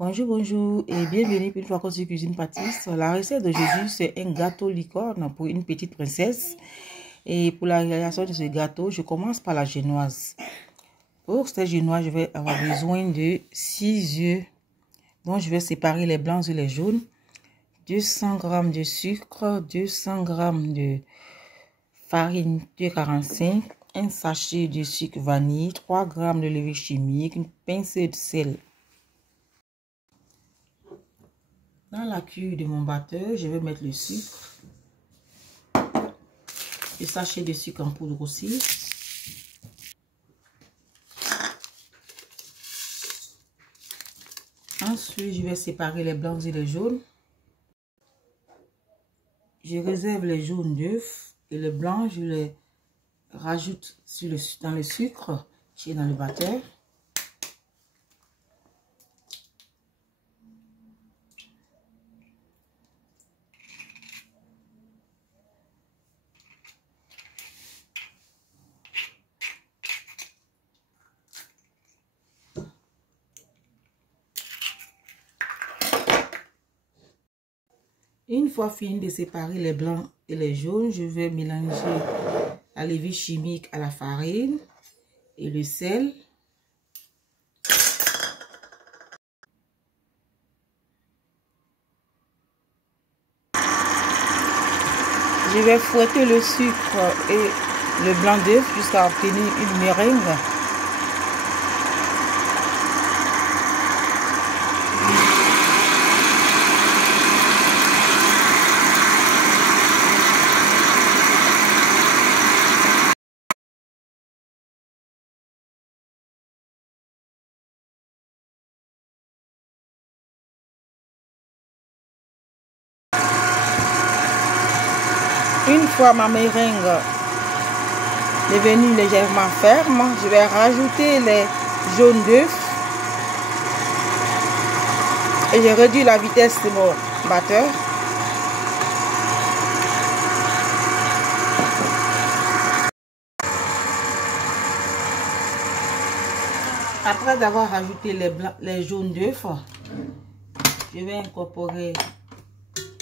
Bonjour, bonjour et bienvenue pour une fois qu'on se cuisine pâtisse. La recette d'aujourd'hui, c'est un gâteau licorne pour une petite princesse. Et pour la réalisation de ce gâteau, je commence par la génoise. Pour cette génoise, je vais avoir besoin de 6 œufs. Donc, je vais séparer les blancs et les jaunes. 200 g de sucre, 200 g de farine 2,45 g, un sachet de sucre vanille, 3 g de levure chimique, une pincée de sel. Dans la cuve de mon batteur, je vais mettre le sucre, le sachet de sucre en poudre aussi. Ensuite, je vais séparer les blancs et les jaunes. Je réserve les jaunes d'œufs et les blancs, je les rajoute dans le sucre qui est dans le batteur. Une fois fini de séparer les blancs et les jaunes, je vais mélanger la levure chimique à la farine et le sel. Je vais fouetter le sucre et le blanc d'œuf jusqu'à obtenir une meringue. Une fois ma meringue devenue légèrement ferme, je vais rajouter les jaunes d'œufs et je réduis la vitesse de mon batteur. Après avoir rajouté les jaunes d'œufs, je vais incorporer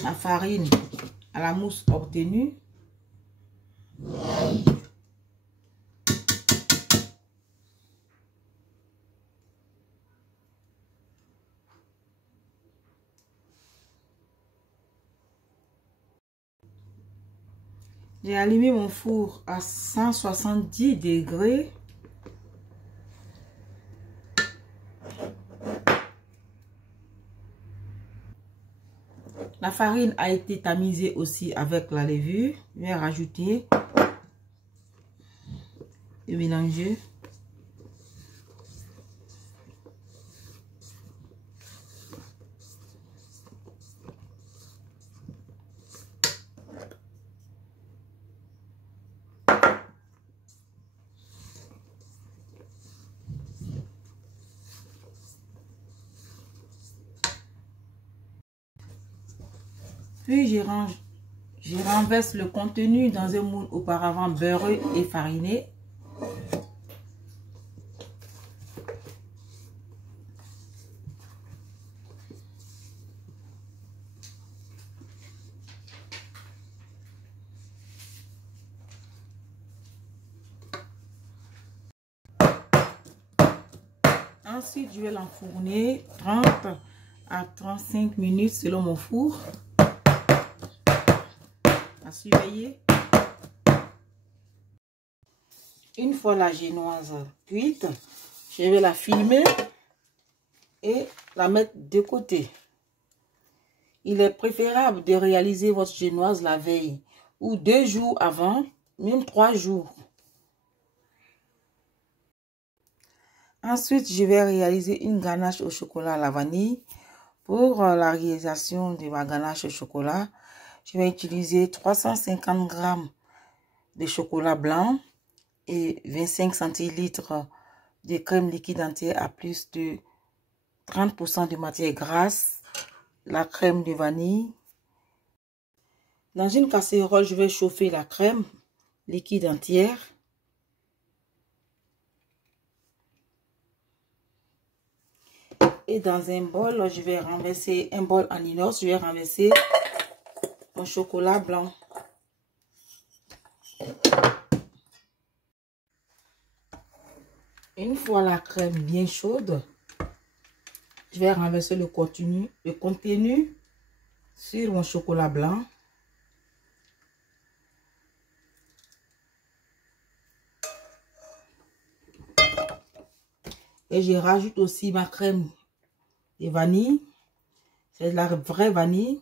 la farine à la mousse obtenue. J'ai allumé mon four à 170 degrés. La farine a été tamisée aussi avec la levure. Je vais rajouter et mélanger. Puis je renverse le contenu dans un moule auparavant beurré et fariné. Ensuite, je vais l'enfourner 30 à 35 minutes selon mon four. À surveiller. Une fois la génoise cuite, je vais la filmer et la mettre de côté. Il est préférable de réaliser votre génoise la veille ou 2 jours avant, même 3 jours. Ensuite, je vais réaliser une ganache au chocolat à la vanille. Pour la réalisation de ma ganache au chocolat, je vais utiliser 350 g de chocolat blanc et 25 centilitres de crème liquide entière à plus de 30% de matière grasse, la crème de vanille. Dans une casserole, je vais chauffer la crème liquide entière. Et dans un bol, je vais renverser un bol en inox. Je vais renverser mon chocolat blanc. Une fois la crème bien chaude, je vais renverser le contenu sur mon chocolat blanc. Et je rajoute aussi ma crème de vanille. C'est de la vraie vanille.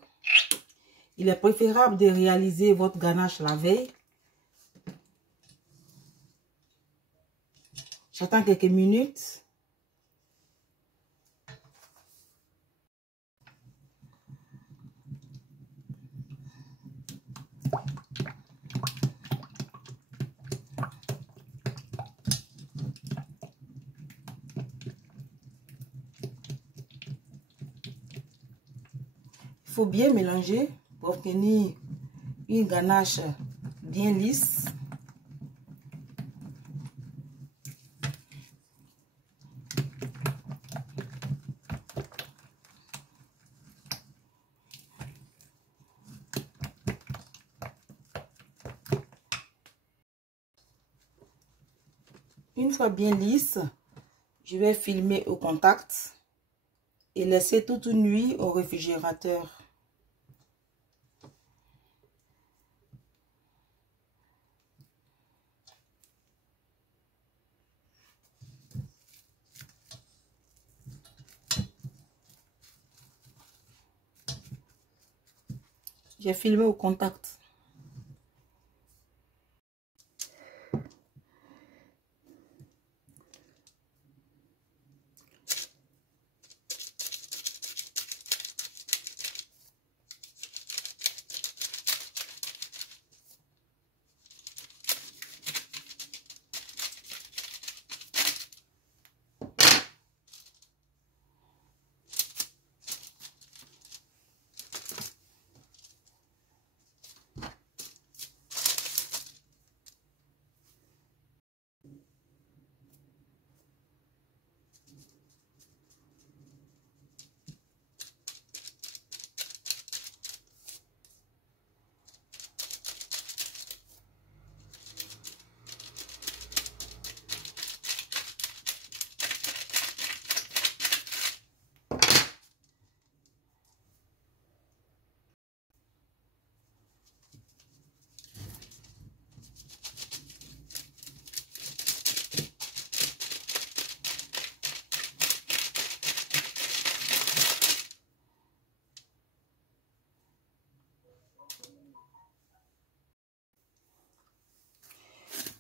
Il est préférable de réaliser votre ganache la veille. J'attends quelques minutes. Il faut bien mélanger pour obtenir une ganache bien lisse. Une fois bien lisse, je vais filmer au contact et laisser toute une nuit au réfrigérateur. J'ai filmé au contact.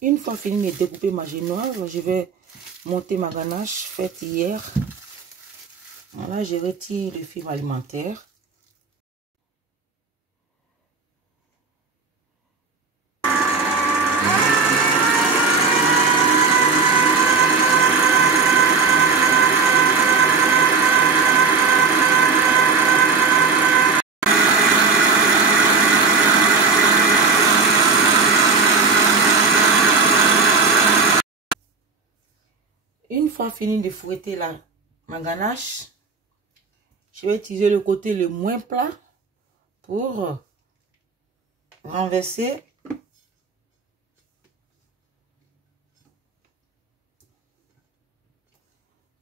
Une fois fini de découper ma génoise, je vais monter ma ganache faite hier. Voilà, je retire le film alimentaire. Une fois fini de fouetter ma ganache, je vais utiliser le côté le moins plat pour renverser.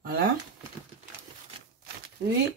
Voilà. Puis,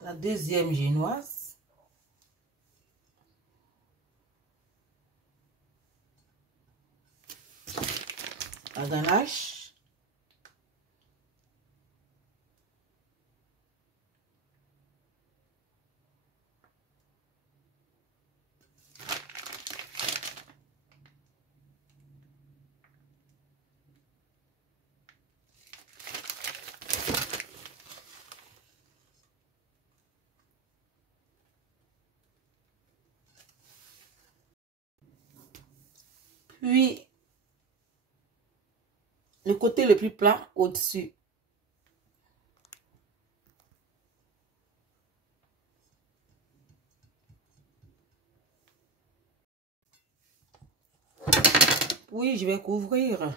la deuxième génoise. La ganache. Puis, le côté le plus plat au-dessus. Puis, je vais couvrir.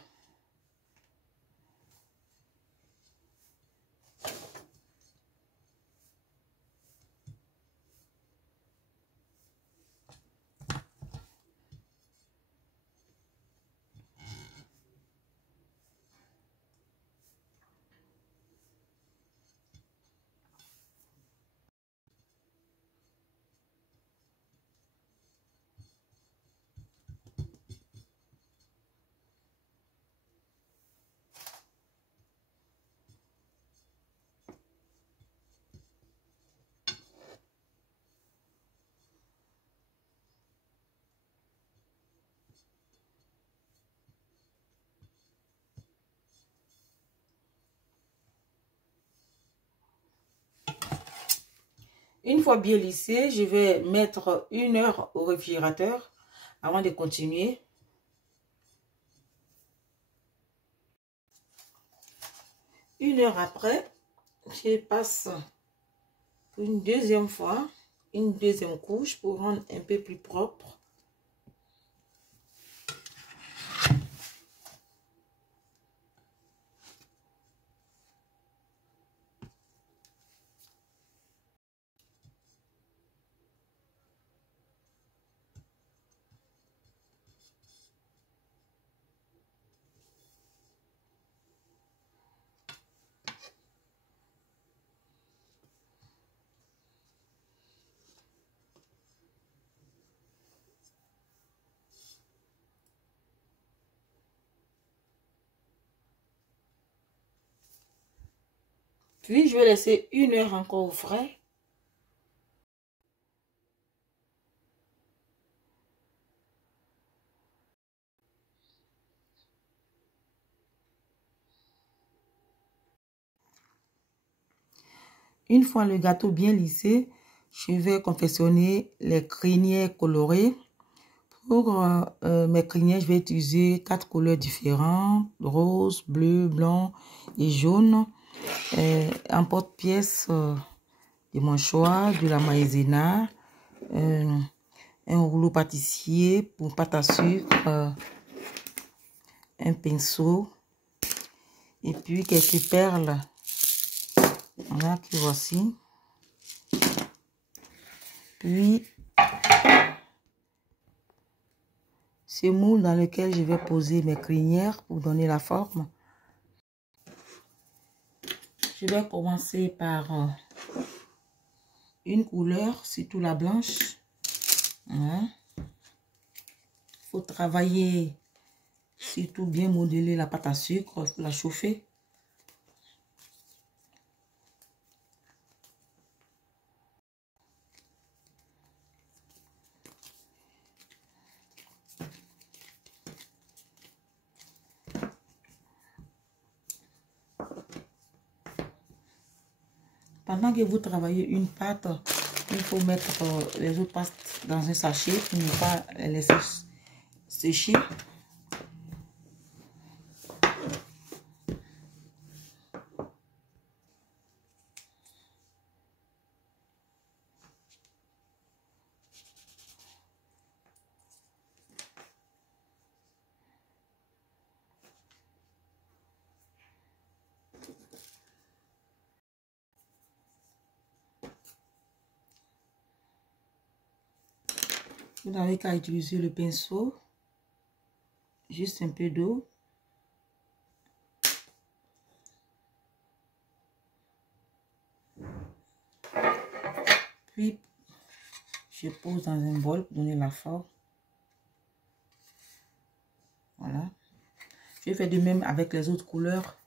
Une fois bien lissé, je vais mettre 1 heure au réfrigérateur avant de continuer. Une heure après, je passe une deuxième fois, une deuxième couche pour rendre un peu plus propre. Puis, je vais laisser 1 heure encore au frais. Une fois le gâteau bien lissé, je vais confectionner les crinières colorées. Pour mes crinières, je vais utiliser 4 couleurs différentes, rose, bleu, blanc et jaune. En porte-pièce de mon choix, de la maïzena, un rouleau pâtissier pour pâte à sucre, un pinceau et puis quelques perles. Voilà, que voici. Puis, ce moule dans lequel je vais poser mes crinières pour donner la forme. Je vais commencer par une couleur, surtout la blanche. Voilà. Faut travailler, surtout bien modeler la pâte à sucre, la chauffer. Pendant que vous travaillez une pâte, il faut mettre les autres pâtes dans un sachet pour ne pas les laisser sécher. Vous n'avez qu'à utiliser le pinceau, juste un peu d'eau. Puis, je pose dans un bol pour donner la forme. Voilà. Je fais de même avec les autres couleurs.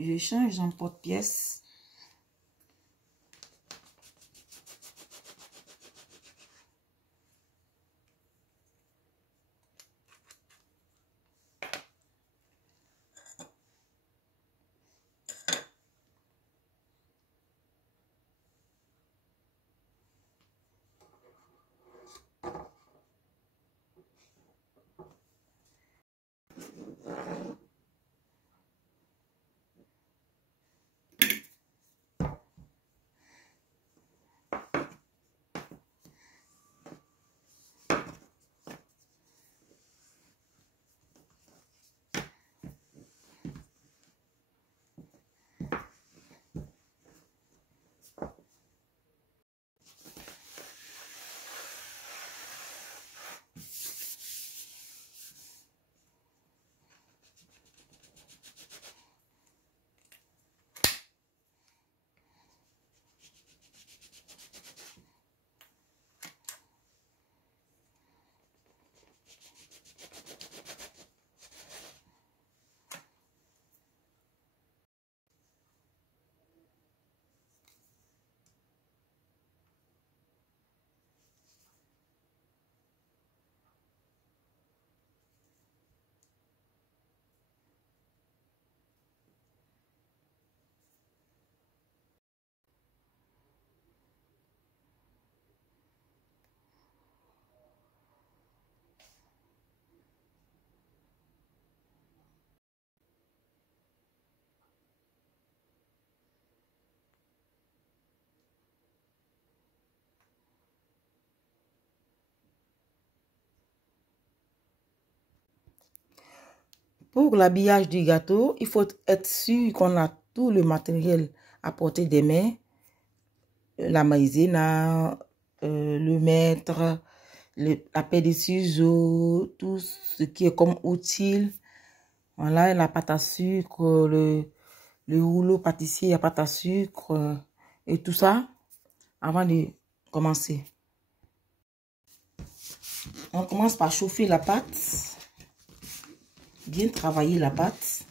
je change en porte-pièce. Pour l'habillage du gâteau, il faut être sûr qu'on a tout le matériel à portée des mains. La maïzena, le mètre, la paire de ciseaux, tout ce qui est comme outil. Voilà, la pâte à sucre, le rouleau pâtissier à pâte à sucre et tout ça avant de commencer. On commence par chauffer la pâte. Bien travailler la pâte.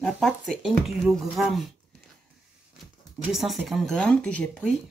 La pâte, c'est 1 kg, 250 g que j'ai pris.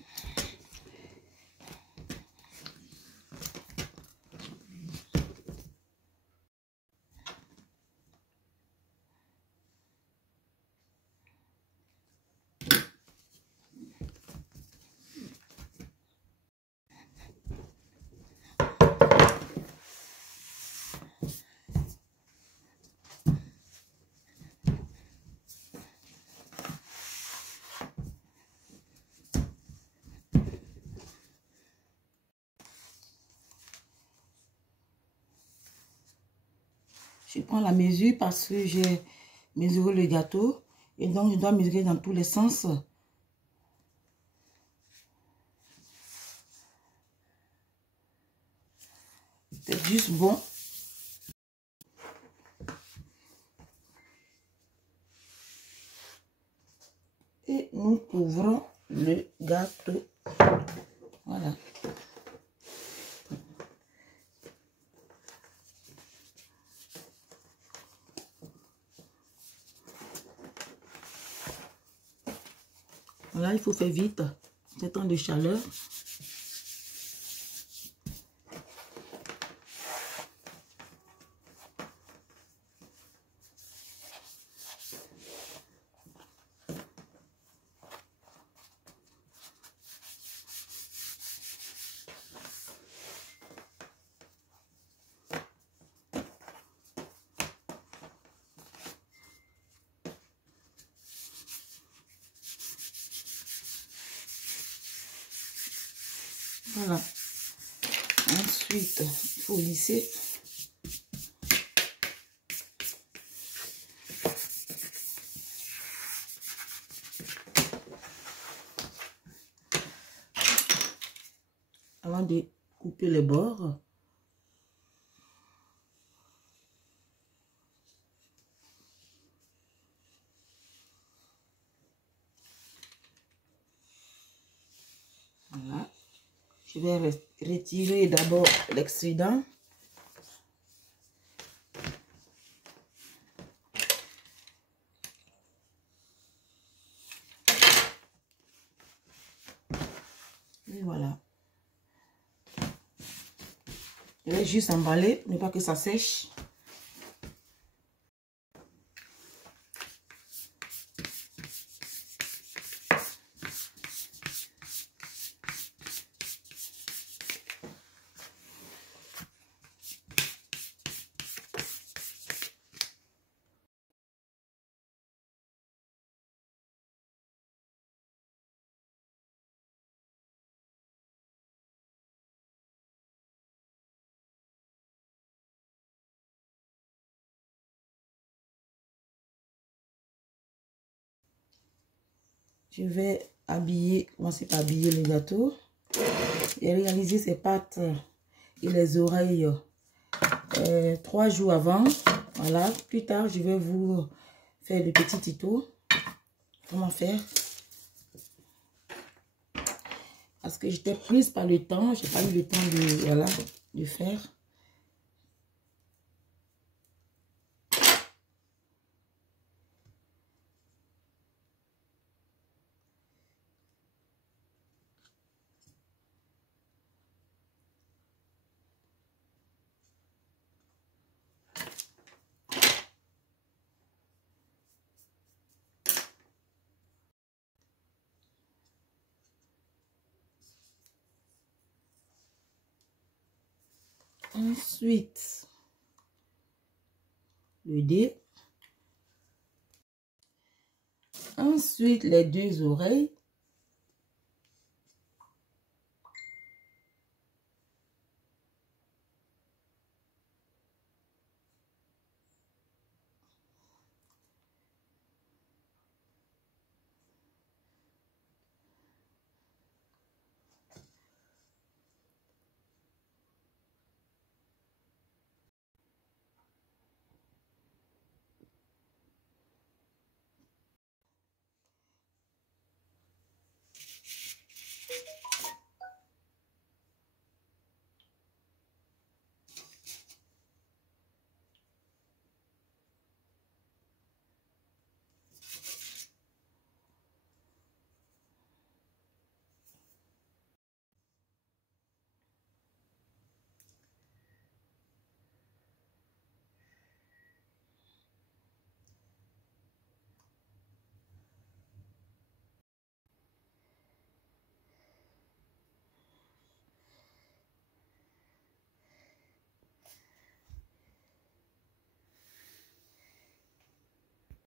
Je prends la mesure parce que j'ai mesuré le gâteau. Et donc, je dois mesurer dans tous les sens. C'est juste bon. Et nous couvrons le gâteau. Voilà. Voilà, il faut faire vite. C'est temps de chaleur. Voilà. Ensuite, il faut lisser. Avant de couper les bords. Voilà. Je vais retirer d'abord l'excédent. Voilà. Je vais juste emballer, ne pas que ça sèche. Je vais commencer par habiller le gâteau. J'ai réalisé ses pattes et les oreilles 3 jours avant. Voilà, plus tard, je vais vous faire le petit tuto. Comment faire. Parce que j'étais prise par le temps. Je n'ai pas eu le temps de, voilà, de faire. Ensuite, le dé. Ensuite, les 2 oreilles.